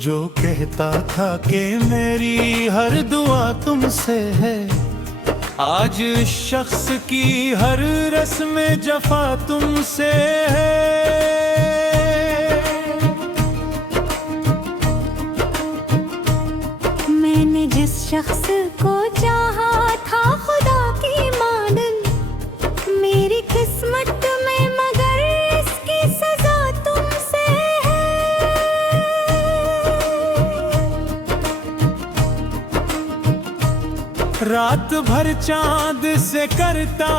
जो कहता था कि मेरी हर दुआ तुमसे है, आज इस शख्स की हर रस्म जफा तुमसे है। मैंने जिस शख्स को चाहा था खुदा की मानन, मेरी किस्मत में मगर इसकी सजा तुमसे है। रात भर चांद से करता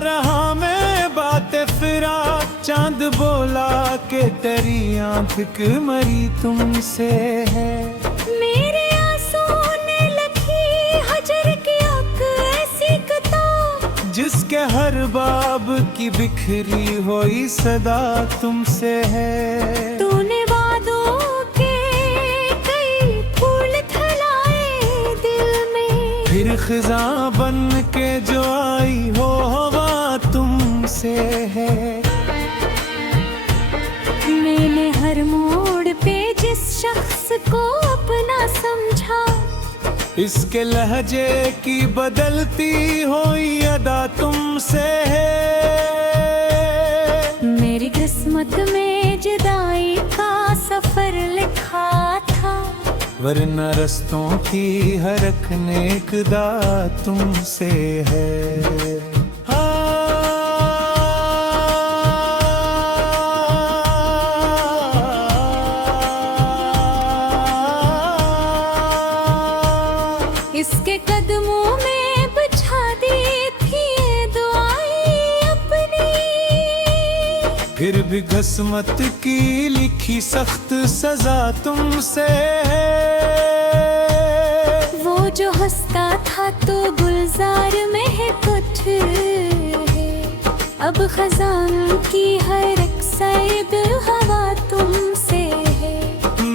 रहा मैं बातें, फिराक चांद बोला कि तेरी आंख की मरी तुमसे है। मेरे आंसू ने लिखी हजर की हक ऐसी किताब, जिसके हर बाब की बिखरी हुई सदा तुमसे है। तूने वादों के कई फूल थलाए दिल में, फिर खिज़ां बन के जो आई वो हवा तुमसे है। मैंने हर मोड़ पे जिस शख्स को अपना समझा, इसके लहजे की बदलती हुई अदा तुमसे है। मेरी किस्मत में जुदाई का सफर लिखा था, वरना रस्तों की हर एक नेकदा तुमसे है। इसके कदमों में बिछा दी थी ये दुआएं अपनी, फिर भी किस्मत की लिखी सख्त सजा तुमसे है। वो जो हंसता था तो गुलजार में है कुछ है, अब खजान की हर एक सर्द हवा तुमसे है।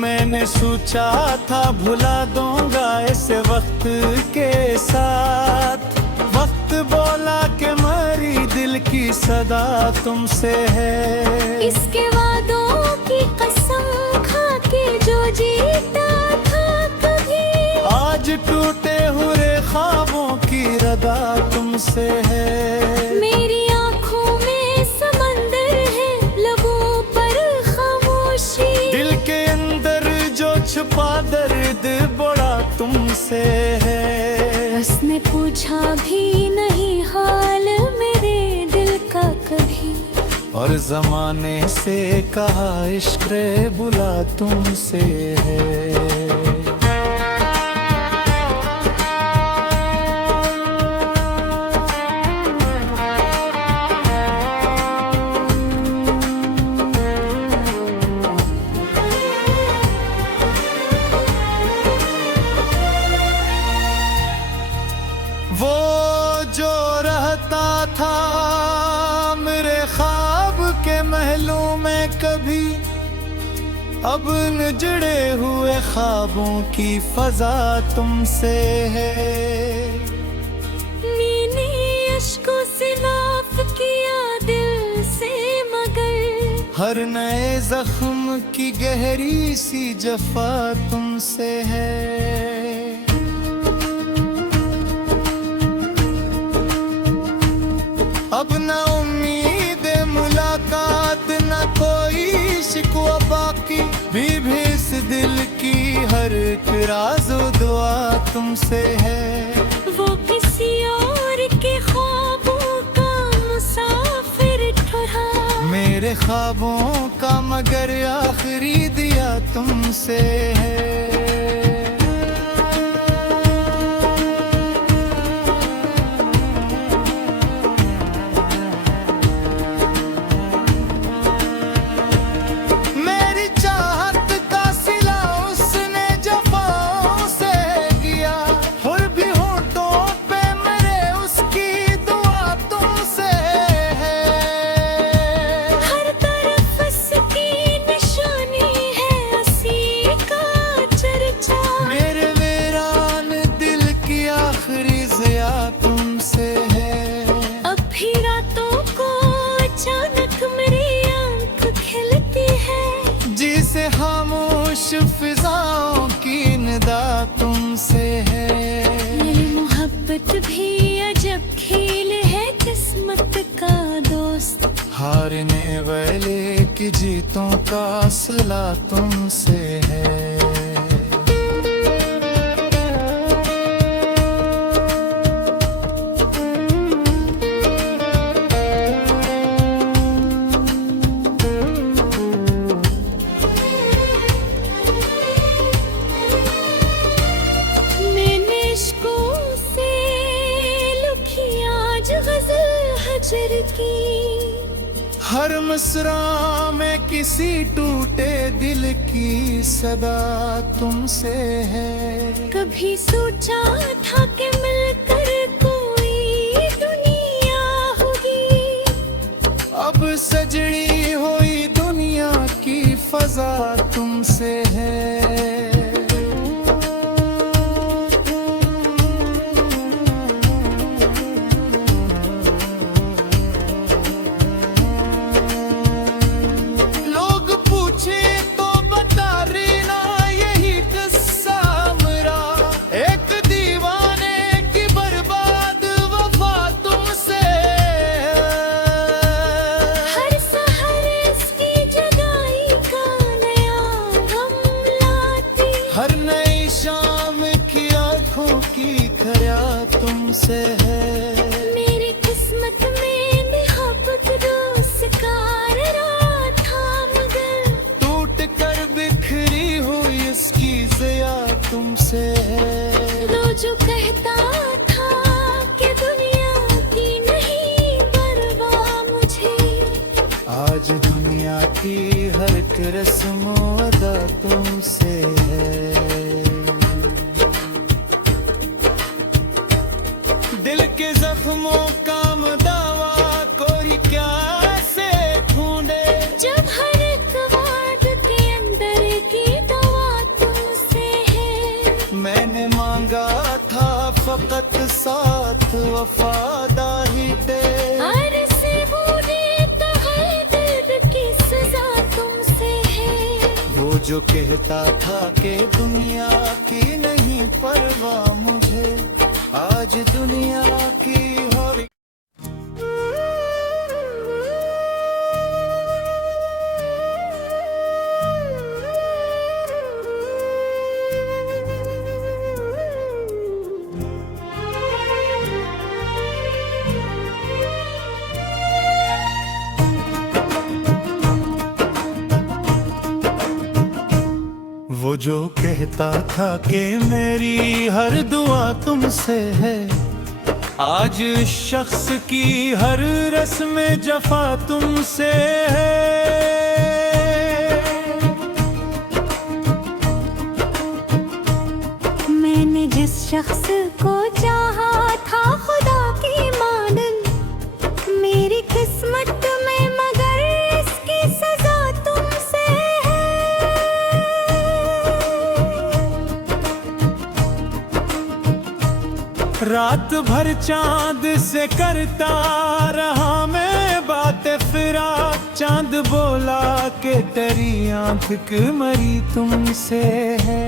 मैंने सोचा था भुला दूंगा इसे वक्त के साथ, वक्त बोला कि मरी दिल की सदा तुमसे है। इसके वादों की कसम खा के जो जीता था कभी, आज टूटे हुए ख्वाबों की रदा तुमसे है। मेरी आंखों में समंदर है, लबों पर खामोशी, दिल के अंदर जो छुपा दर्द बड़ा तुमसे है। उसने पूछा भी नहीं हाल मेरे दिल का कभी, और जमाने से कहा इश्क बुला तुमसे है। वो जो रहता था मेरे ख्वाब के महलों में कभी, अब नजड़े हुए ख्वाबों की फजा तुमसे है। मैंने अश्कों से माफ किया दिल से मगर, हर नए जख्म की गहरी सी जफा तुमसे है। अब न उम्मीद मुलाकात न कोई शिकवा बाकी, भी इस दिल की हर एक राज़ो दुआ तुमसे है। वो किसी और के ख्वाबों का मुसाफिर ठहरा, मेरे ख्वाबों का मगर आखिरी दिया तुमसे है। हर तरफ इसकी निशानी है, हंसी का चर्चा, की जीतों का सिला तुमसे है। मैंने इश्कों से लिखी आज गज़ल हजर की, हर मिसरा में किसी टूटे दिल की सदा तुमसे है। कभी सोचा था कि मिलकर कोई दुनिया होगी, अब सजड़ी हुई दुनिया की फजा तुमसे है। लोग पूछे तो बता रही ना यही किस्सा मेरा, एक दीवाने की बर्बाद वफा तुमसे है। हर सहर इसकी जगाई का नया गम लाती, हर नई शाम की आंखों की खया तुमसे है। मेरी किस्मत में मोहब्बत दोस्त का रात था, मगर टूट कर बिखरी हुई इसकी ज़िया तुमसे है। वो जो कहता था कि दुनिया की नहीं परवाह मुझे, आज दुनिया की हर एक रस्म अदा तुमसे है। दिल के जख्मों का दावा कोई क्या से ढूंढे, जब हर एक वार्ड के अंदर की दवा तुमसे है। मैंने मांगा था फकत साथ वफादारी दे, हर से बूढ़े तो हर दर्द की सजा तुमसे है। वो जो कहता था कि दुनिया की नहीं परवाह मुझे, आज दुनिया की हर वो जो कहता था कि मेरी हर दुआ तुमसे है, आज शख्स की हर रस्म जफा तुमसे है। मैंने जिस शख्स को चाहा था खुदा की मानन, मेरी किस्मत में मगर इसकी सजा तुमसे है। रात भर चांद से करता रहा मैं बात फिरा, चांद बोला कि तेरी आंख की मरी तुमसे है।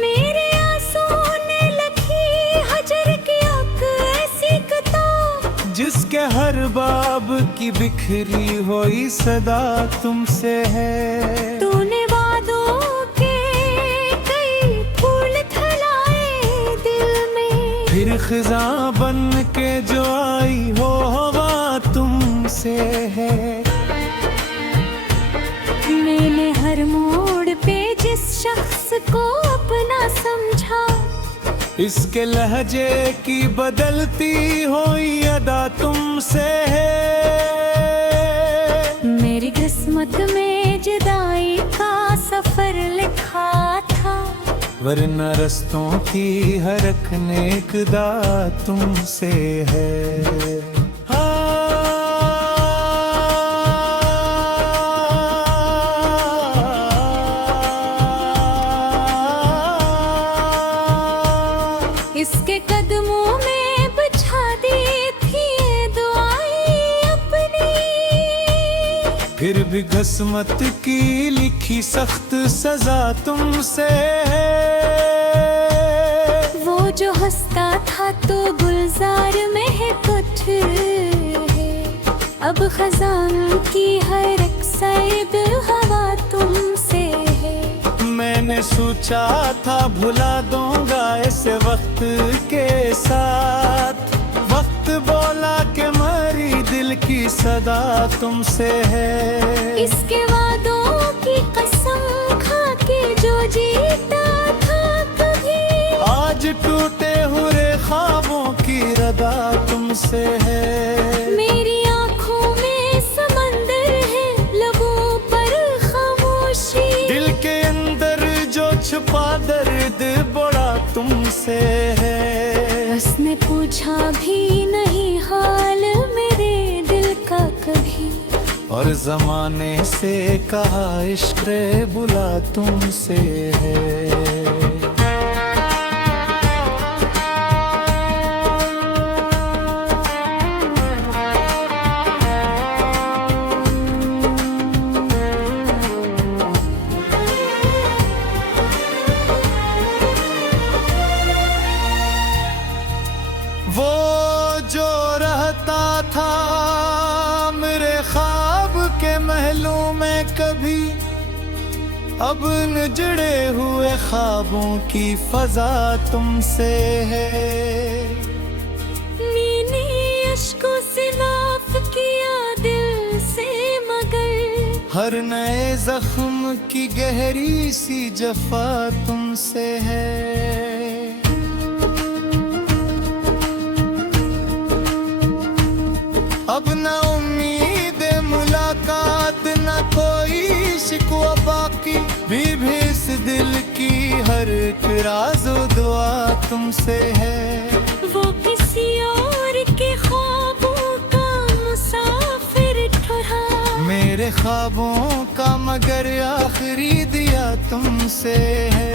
मेरे आंसू ने लिखी हजर की आंख ऐसी किताब, जिसके हर बाब की बिखरी हुई सदा तुमसे है। तूने वादों के कई फूल खिलाए दिल में, फिर खिजा बन के जो आई हो हवा तुमसे है। मैंने हर मोड़ पे जिस शख्स को अपना समझा, इसके लहजे की बदलती हुई अदा तुमसे है। मेरी किस्मत में जुदाई का सफर लिखा था, वरना रस्तों की हर एक नेकदा तुमसे है। इसके कदमों में बिछा दी थी दुआएं अपनी, फिर भी किस्मत की लिखी सख्त सजा तुमसे है। वो जो हंसता था तो गुलजार में है कुछ है, अब खजान की हर एक सैब हवा तुमसे है। मैंने सोचा था भुला दूंगा इसे वक्त के साथ, वक्त बोला कि मेरी दिल की सदा तुमसे है। इसके वादों की कसम खा के जो जीता था कभी, आज टूटे हुए ख्वाबों की रदा तुमसे है। मेरी आंखों में समंदर है, लबों पर खामोशी, दिल के अंदर जो छुपा दर्द बड़ा तुमसे है। उसने पूछा भी नहीं हाल मेरे दिल का कभी, और जमाने से कहा इश्क बुला तुमसे है। वो जो रहता था मेरे ख्वाब के महलों में कभी, अब नजड़े हुए ख्वाबों की फजा तुमसे है। मैंने अश्कों से माफ किया दिल से, मगर हर नए जख्म की गहरी सी जफा तुमसे है। अब न उम्मीद मुलाकात, न कोई शिकवा बाकी, भी इस दिल की हर एक राज़ो दुआ तुमसे है। वो किसी और के ख्वाबों का मुसाफिर ठहरा, मेरे ख्वाबों का मगर आखिरी दिया तुमसे है।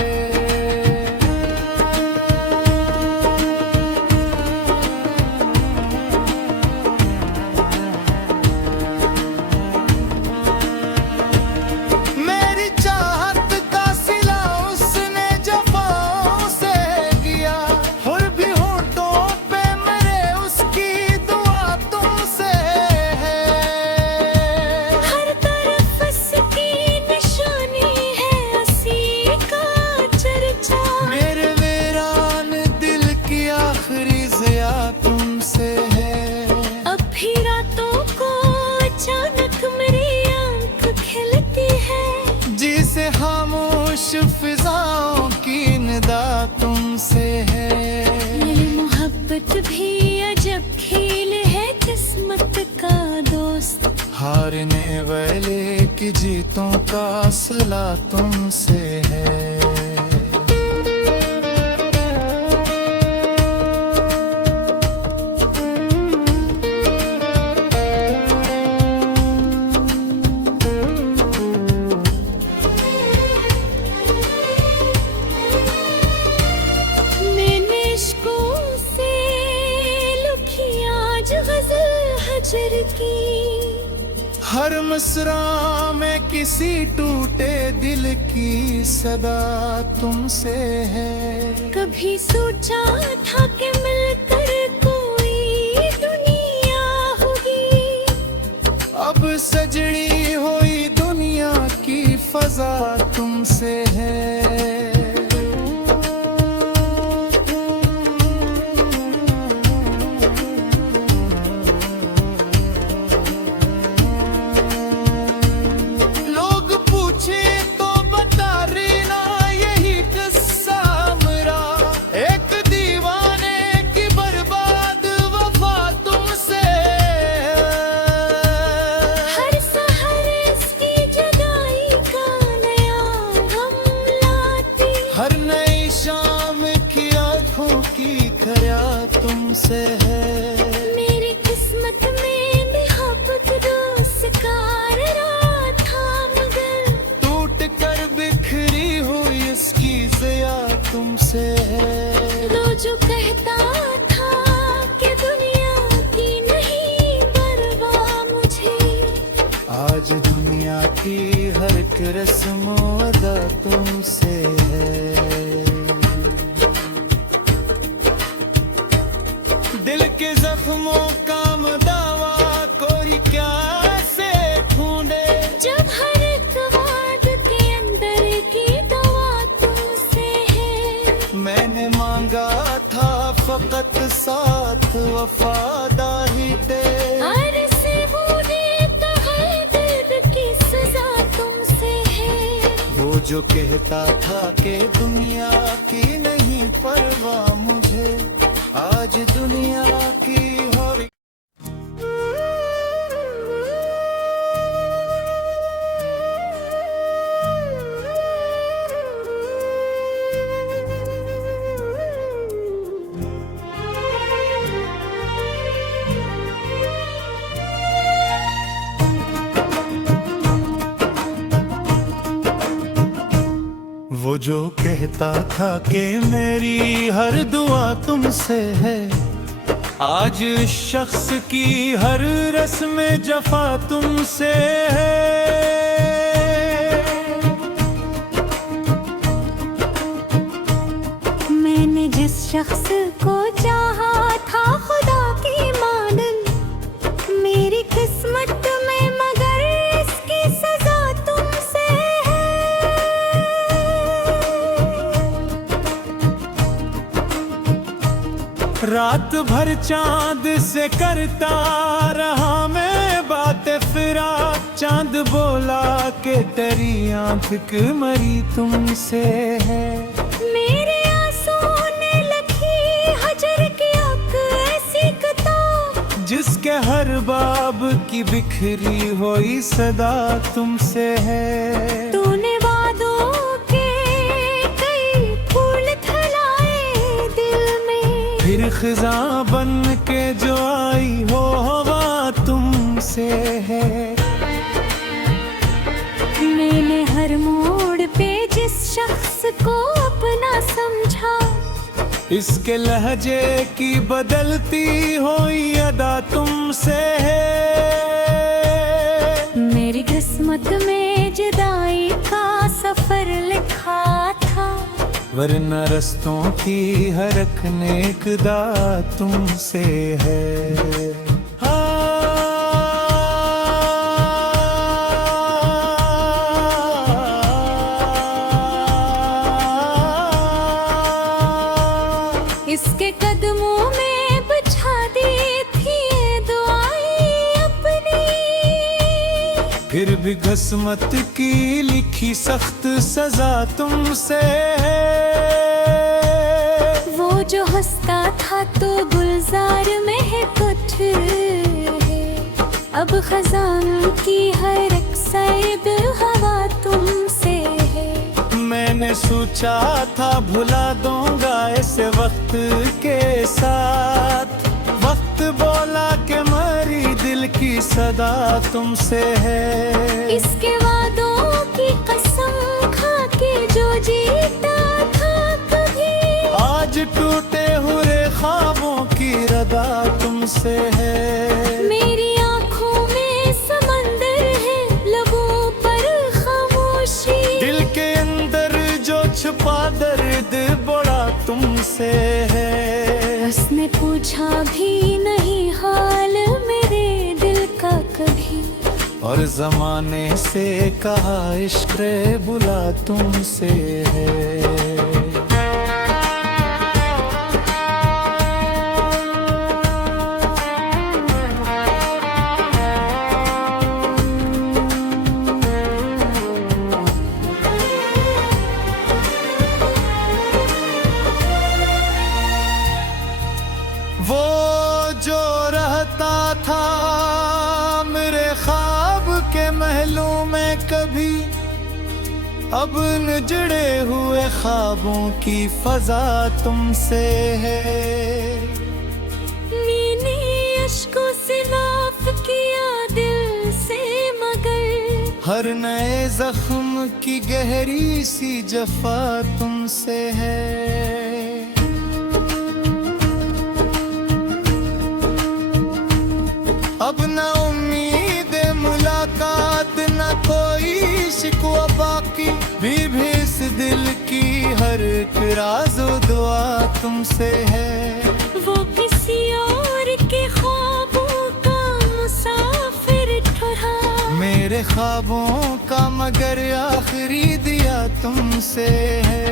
खामोश फिजाओं की निदा तुमसे है। ये मोहब्बत भी अजब खेल है किस्मत का दोस्त, हारने वाले की जीतों का सिला तुमसे है। हर मिसरा में किसी टूटे दिल की सदा तुमसे है। कभी सोचा था कि मिलकर कोई दुनिया होगी, अब सजड़ी हुई दुनिया की फजा तुमसे है। हर नई शाम की आँखों की खरा तुमसे है। मेरी किस्मत में मोहब्बत दोस्कार रात था, मगर टूट कर बिखरी हुई इसकी ज़िया तुमसे है। वो जो कहता था कि दुनिया की नहीं परवाह मुझे, आज दुनिया की हर एक रस्म अदा तुमसे है। दिल के जख्मों का दावा कोई क्या से ढूंढे, जब फकत साथ वफादारी दे। से बूढ़े कहे दर्द की सजा तुमसे है। वो जो कहता था कि दुनिया की नहीं परवाह मुझे, आज दुनिया की हो रही। वो जो कहता था कि मेरी हर दुआ तुमसे है, आज इस शख्स की हर रस्म जफा तुमसे है। मैंने जिस शख्स को चाहा था खुदा की मानन, मेरी किस्मत में मगर इसकी सजा तुमसे है। रात भर चांद से करता रहा मैं बात फिरा, चांद बोला कि तेरी आंख की मरी तुमसे है। मेरे आंसू ने लिखी हजर की आंख ऐसी किताब, जिसके हर बाब की बिखरी हुई सदा तुमसे है। तूने वादों के कई फूल खिलाए दिल में, फिर खिज़ां बन के जो आई हो हवा तुमसे है। मैंने हर मोड़ पे जिस शख्स को अपना समझा, इसके लहजे की बदलती हुई अदा तुमसे है। मेरी किस्मत में जुदाई का सफर लिखा था, वरना रस्तों की हर एक नेकदा तुमसे है। इसके कदमों में बिछा दी थी ये दुआएं अपनी, फिर भी किस्मत की लिखी सख्त सजा तुमसे है। वो जो हंसता था तो गुलजार में है कुछ है, अब खजान की हर एक सैब हवा तुमसे है। मैंने सोचा था भुला दूंगा इसे वक्त के साथ, वक्त बोला कि मरी दिल की सदा तुमसे है। इसके वादों की कसम खा के जो जीता था कभी, आज टूटे हुए ख्वाबों की रदा तुमसे है। मेरी आंखों में समंदर है, लबों पर खामोशी, दिल के अंदर जो छुपा दर्द बड़ा तुमसे है। उसने पूछा भी नहीं हाल मेरे दिल का कभी, और जमाने से कहा इश्क बुला तुमसे है। वो जो रहता था मेरे ख्वाब के महलों में कभी, अब न जुड़े हुए ख्वाबों की फजा तुमसे है। मैंने अश्कों से माफ किया दिल से मगर, हर नए जख्म की गहरी सी जफा तुमसे है। अब न उम्मीद मुलाकात न कोई शिकवा बाकी, भी इस दिल की हर एक राज़ो दुआ तुमसे है। वो किसी और के ख्वाबों का मुसाफिर ठहरा, मेरे ख्वाबों का मगर आखिरी दिया तुमसे है।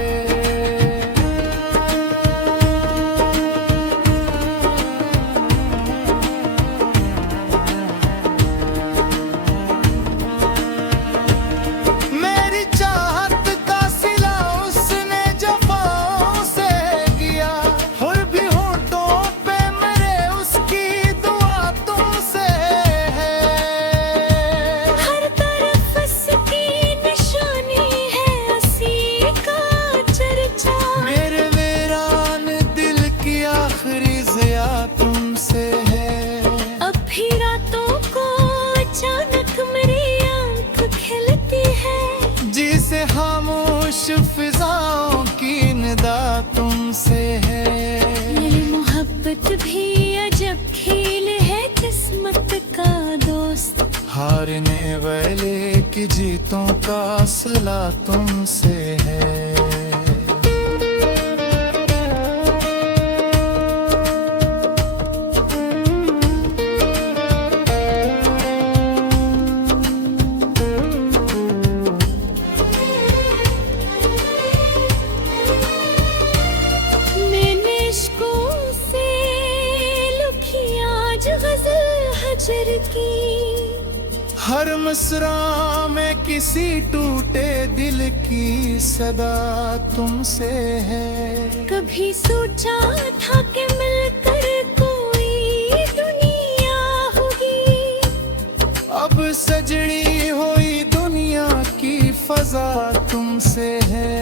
हारने वाले की जीतों का सिला तुमसे है। हर मिसरा में किसी टूटे दिल की सदा तुमसे है। कभी सोचा था कि मिलकर कोई दुनिया होगी, अब सजड़ी हुई दुनिया की फजा तुमसे है।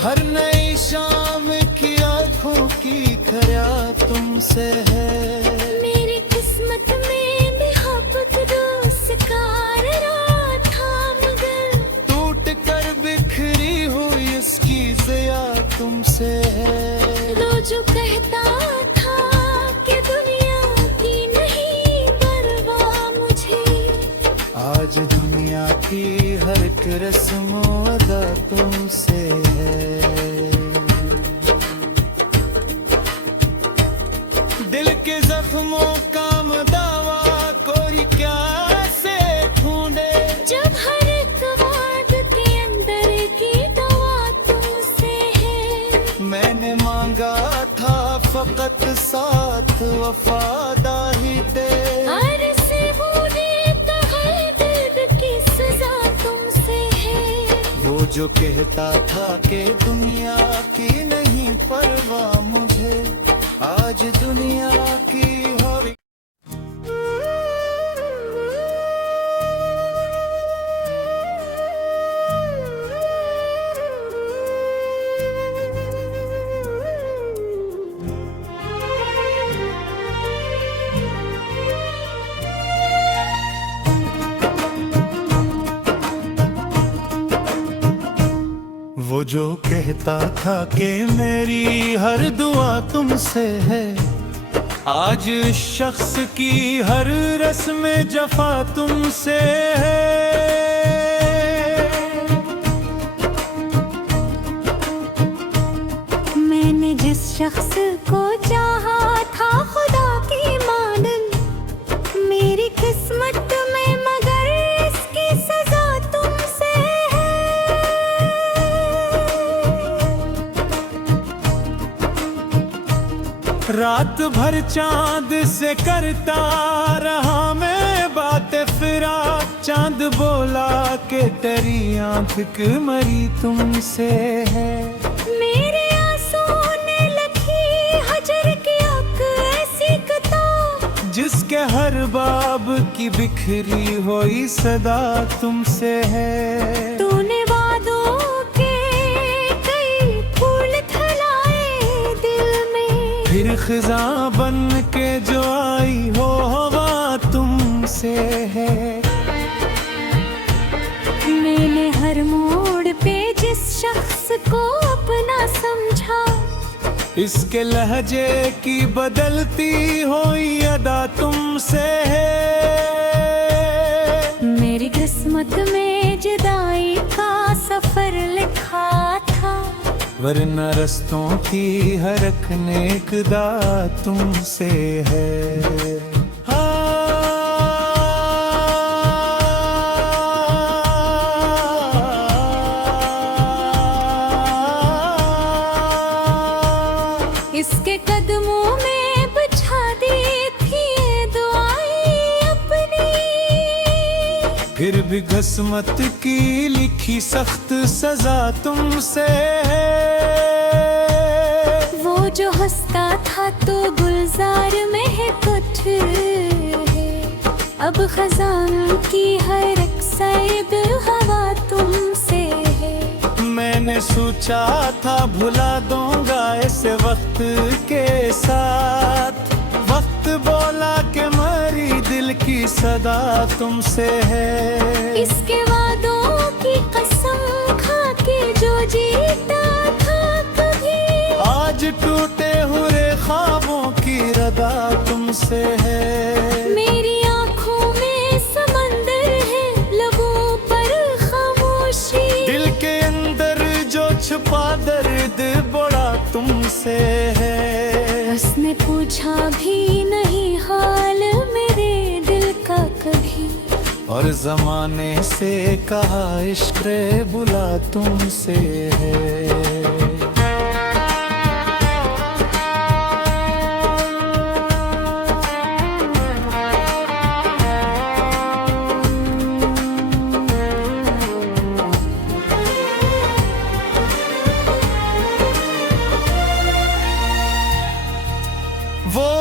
हर नई शाम की आँखों की खरा तुमसे है। मेरी किस्मत में मोहब्बत दोस्कार रात था, मगर टूट कर बिखरी हुई इसकी ज़िया तुमसे है। वो जो कहता था कि दुनिया की नहीं परवाह मुझे, आज दुनिया की हर एक रस्म अदा तुमसे है। दिल के जख्मों का दावा कोई क्या से ढूंढे, जब हर एक वाद के अंदर की दवा तुमसे है। मैंने मांगा था फकत साथ वफादारी दे, हर से बूढ़े दर्द की सजा तुमसे है। वो जो कहता था कि दुनिया की नहीं परवाह मुझे, आज दुनिया की हर वो जो कहता था कि मेरी हर दुआ तुमसे है, आज इस शख्स की हर रस्म जफा तुमसे है। मैंने जिस शख्स को चाहा था खुदा की मानन, मेरी किस्मत में मगर इसकी सजा तुमसे है। रात भर चांद से करता रहा मैं बातें, फिरा चांद बोला कि तेरी आंख की मरी तुमसे है। मेरे आंसू ने लिखी हजर की आंख ऐसी किताब, जिसके हर बाब की बिखरी हुई सदा तुमसे है। तूने वादों के कई फूल खिलाए दिल में, फिर खिज़ां बन के जो आई हो हवा तुमसे है। मैंने हर मोड़ पे जिस शख्स को अपना समझा, इसके लहजे की बदलती हुई अदा तुमसे है। मेरी किस्मत में जुदाई का सफर लिखा था, वरना रस्तों की हर एक नेकदा तुमसे है। इसके कदमों में बिछा दी थी दुआएं अपनी, फिर भी किस्मत की लिखी सख्त सजा तुमसे है। वो जो हंसता था तो गुलजार में है कुछ है, अब खजान की हर एक सैब हवा तुमसे है। मैंने सोचा था भुला दूंगा इसे वक्त के साथ, वक्त बोला कि मेरी दिल की सदा तुमसे है। इसके वादों की कसम खा के जो जीता था कभी, आज टूटे हुए ख्वाबों की रदा तुमसे है। मेरी आँखों में समंदर है, लबों पर खामोशी, दिल के अंदर जो छुपा दर्द बड़ा तुमसे है। उसने पूछा भी नहीं हाल मेरे दिल का कभी, और जमाने से कहा इश्क बुला तुमसे है। वो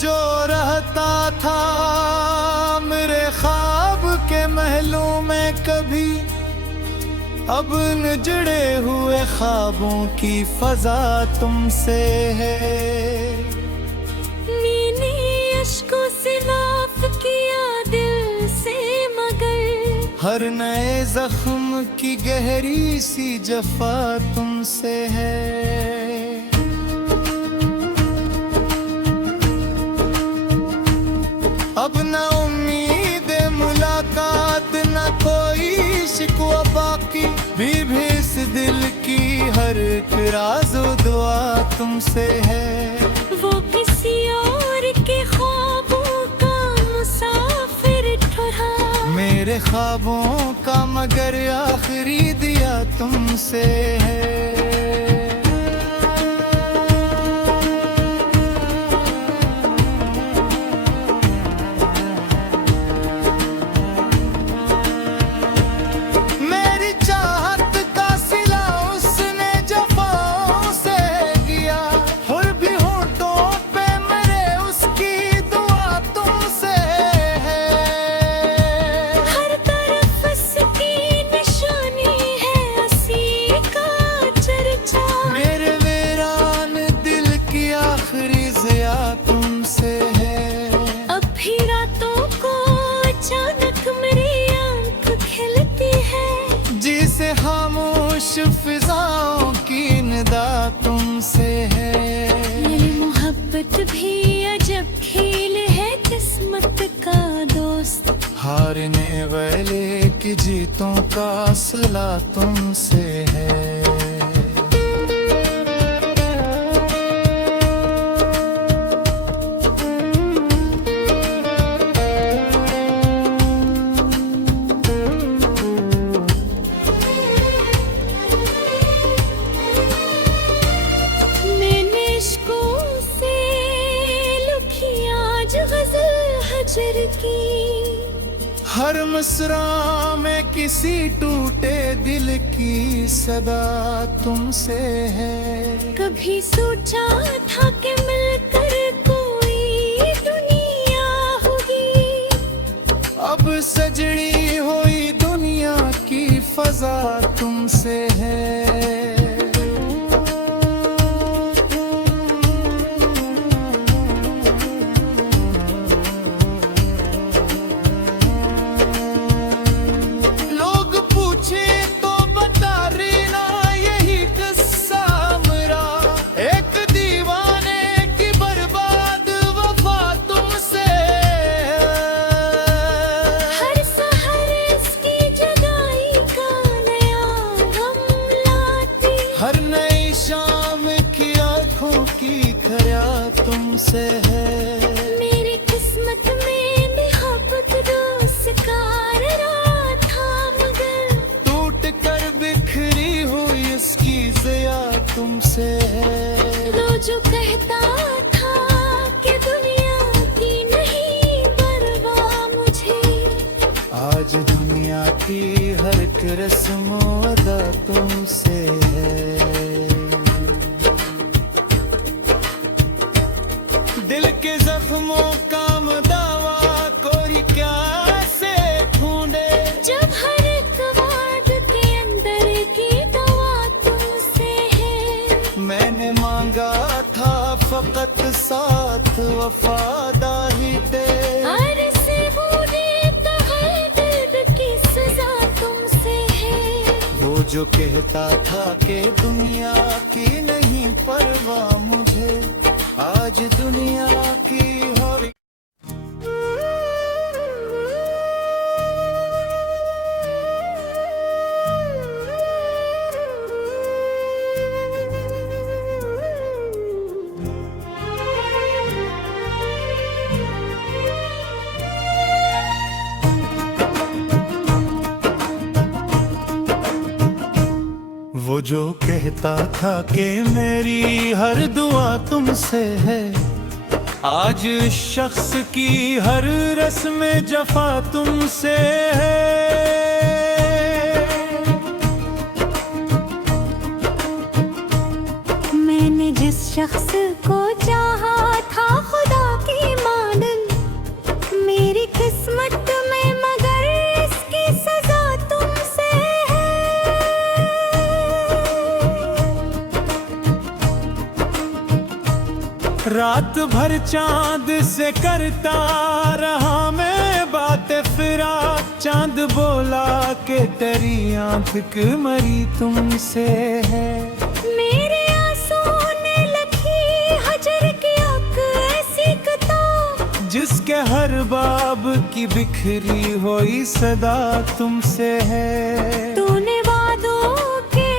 जो रहता था मेरे ख्वाब के महलों में कभी, अब नजड़े हुए ख्वाबों की फजा तुमसे है। मैंने अश्कों से माफ किया दिल से, मगर हर नए जख्म की गहरी सी जफा तुमसे है। अब न उम्मीद मुलाकात न कोई शिकवा बाकी, भी इस दिल की हर एक राज़ो दुआ तुमसे है। वो किसी और के ख्वाबों का मुसाफिर ठहरा, मेरे ख्वाबों का मगर आखिरी दिया तुमसे है। तुमसे है। अब भी रातों को अचानक मेरी आंख खिलती है, जिसे खामोश फिजाओं की निदा तुमसे है। मेरी मोहब्बत भी अजब खेल है किस्मत का दोस्त, हारने वाले की जीतों का सिला तुमसे है। हर मसरा में किसी टूटे दिल की सदा तुमसे है। कभी सोचा था कि मिलकर कोई दुनिया होगी, अब सजड़ी हुई दुनिया की फजा तुमसे है। हर नई शाम की आंखों की खया तुमसे है। मेरी किस्मत में मोहब्बत दोस्त का रात था, मगर टूट कर बिखरी हुई इसकी ज़िया तुमसे है। वो जो कहता था कि दुनिया की नहीं परवाह मुझे, आज दुनिया की हर एक रस्म अदा तुमसे है। दिल के जख्मों का दावा कोई क्या साथ वफादारी दे। अरे से बूढ़े कहा दर्द की सजा तुमसे है। वो जो कहता था कि दुनिया की नहीं परवाह मुझे, आज दुनिया की हर वो जो कहता था कि मेरी हर दुआ तुमसे है, आज इस शख्स की हर रस्म जफा तुमसे है। मैंने जिस शख्स को चाहा था खुदा की मानन, मेरी किस्मत में मगर इसकी सजा तुमसे है। रात भर चांद से करता रहा मैं बातें, फिरा चांद बोला कि तेरी आंख की मरी तुमसे है। मेरे आंसू ने लिखी हजर की आंख ऐसी किताब, जिसके हर बाब की बिखरी हुई सदा तुमसे है। तूने वादों के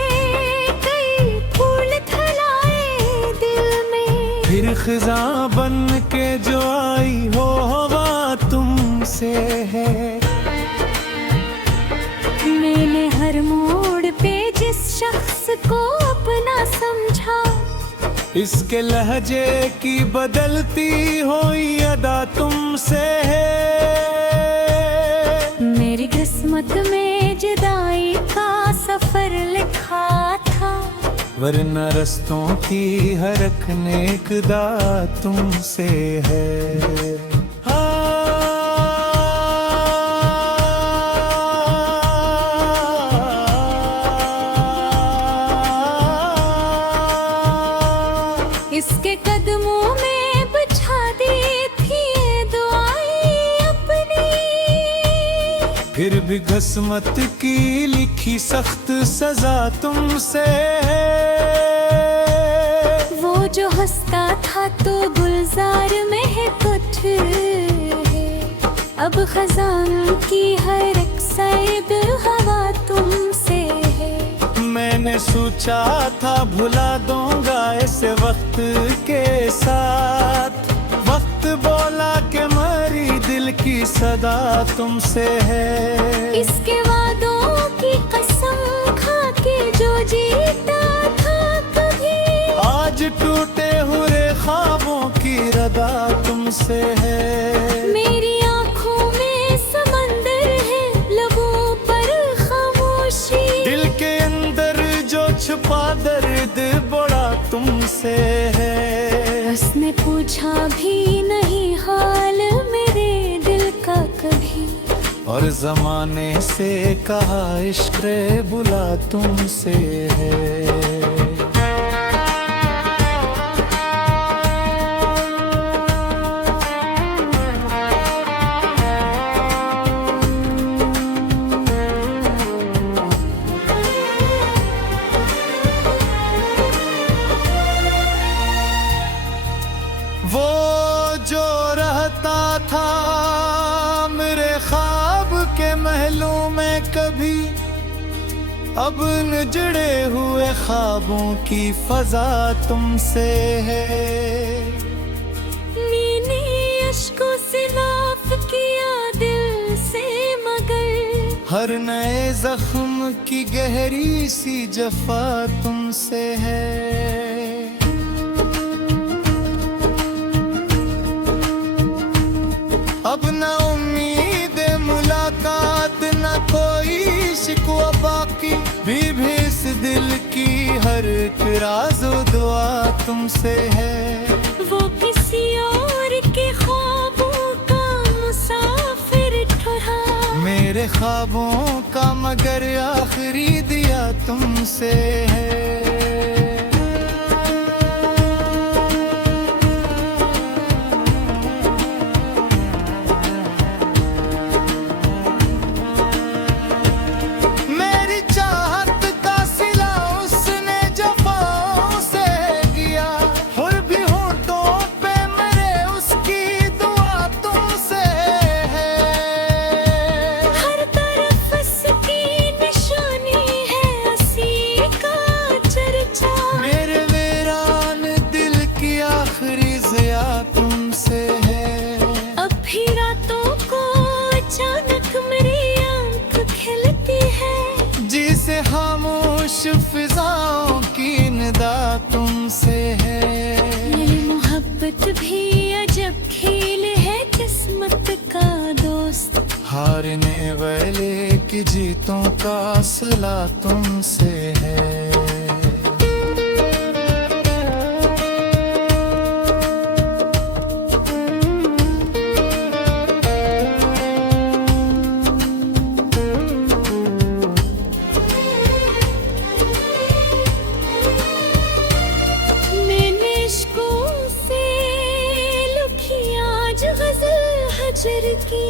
कई फूल थलाए दिल में, फिर खिजा बन के जो आई हो हवा तुमसे है। मैंने हर मोड़ पे जिस शख्स को अपना समझा, इसके लहजे की बदलती हुई अदा तुमसे है। मेरी किस्मत में जुदाई का सफर लिखा था, वरना रस्तों की हर एक नेकदा तुमसे है। इसके कदमों में बिछा दी थी ये दुआएं अपनी, फिर भी किस्मत की लिखी सख्त सजा तुमसे है। वो जो हंसता था तो गुलजार में है कुछ है, अब खजान की हर एक सैब हवा तुमसे है। मैंने सोचा था भुला दूंगा ऐसे वक्त के साथ, वक्त बोला कि मरी दिल की सदा तुमसे है। इसके वादों की कसम खा के जो जीता था कभी, आज टूटे हुए ख्वाबों की रदा तुमसे है। मेरी आंखों में समंदर है, लबों पर खामोशी, दिल के अंदर जो छुपा दर्द बड़ा तुमसे है। उसने पूछा भी नहीं हाल मेरे दिल का कभी, और जमाने से कहा इश्क बुला तुमसे है। वो जो रहता था मेरे ख्वाब के महलों में कभी, अब नजड़े हुए ख्वाबों की फजा तुमसे है। मैंने अश्कों से माफ किया दिल से मगर, हर नए जख्म की गहरी सी जफा तुमसे है। अब न उम्मीद मुलाकात न कोई शिकवा बाकी, भी इस दिल की हर एक राज़ो दुआ तुमसे है। वो किसी और के ख्वाबों का मुसाफिर ठहरा, मेरे ख्वाबों का मगर आखिरी दिया तुमसे है। अचानक मेरी आंख खिलती है, जिसे खामोश फिजाओं की निदा तुमसे है। ये मोहब्बत भी अजब खेल है किस्मत का दोस्त, हारने वाले की जीतों का सिला तुमसे है। मैंने इश्कों से लिखी आज गजल हजर की,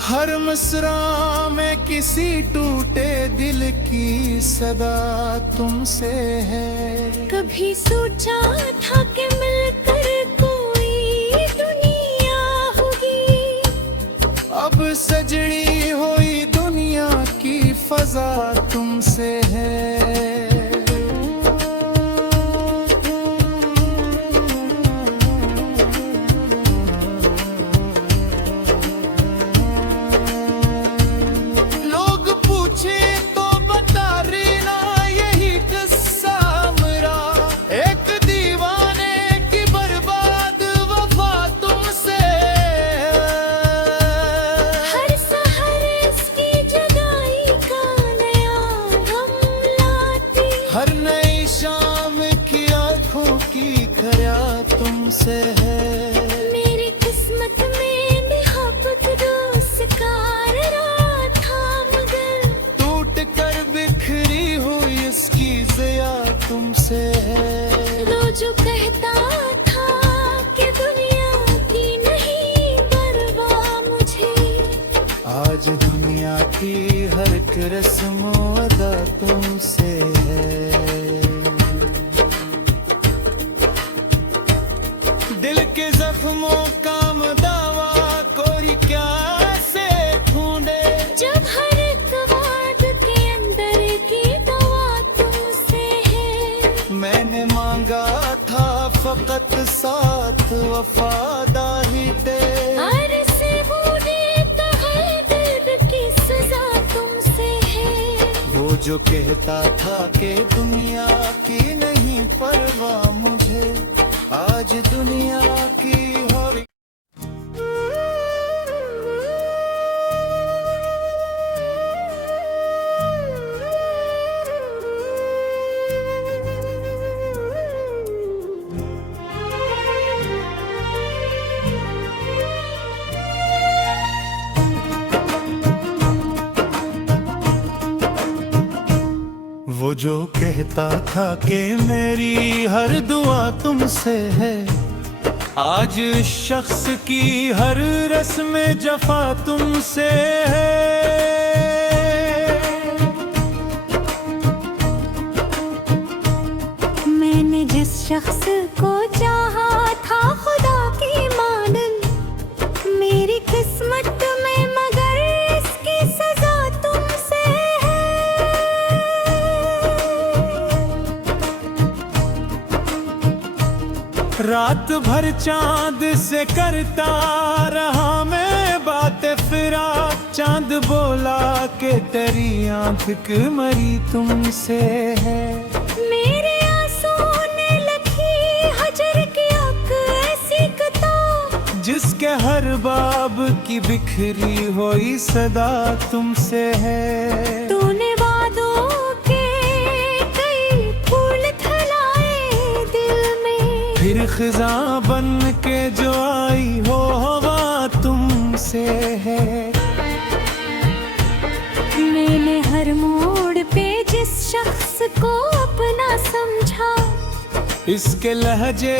हर मिसरा में किसी टूटे दिल की सदा तुमसे है। कभी सोचा था कि मिलकर कोई दुनिया होगी, अब सजड़ी हुई दुनिया की फजा तुमसे है। लोग पूछे तो बता रही ना यही किस्सा मेरा, एक दीवाने की बर्बाद वफा तुमसे है। हर सहर इसकी जगाई का नया गम लाती, हर नई शाम की आंखों की खरा तुमसे है। मेरी किस्मत में मोहब्बत दोस्त का रात था, मगर टूट कर बिखरी हुई इसकी ज़िया तुमसे है। वो जो कहता था कि दुनिया की नहीं परवाह मुझे, आज दुनिया की हर एक रस्म अदा तुमसे है। दिल के जख्मों का दावा कोई क्या से ढूंढे, जब हर एक वाद के अंदर की दवा तुमसे है। मैंने मांगा था फकत साथ वफादारी दे, और से बूढ़े कहे दर्द की सजा तुमसे है। वो जो कहता था कि दुनिया की नहीं परवाह मुझे, आज दुनिया की हर वो जो कहता था कि मेरी हर दुआ तुमसे है, आज शख्स की हर रस्म जफा तुमसे है। मैंने जिस शख्स को चाहा था खुदा की मानन, मेरी किस्मत में मगर इसकी सजा तुमसे है। रात भर चांद से करता रहा मैं बात फिरा, चांद बोला कि तेरी आंख की मरी तुमसे है। मेरे आंसू ने लिखी हजर की आंख ऐसी किताब, जिसके हर बाब की बिखरी हुई सदा तुमसे है। तूने वादों के कई फूल खिलाए दिल में, फिर खिजा बन के जो आई हो हवा तुमसे है। मैंने हर मोड़ पे जिस शख्स को अपना समझा, इसके लहजे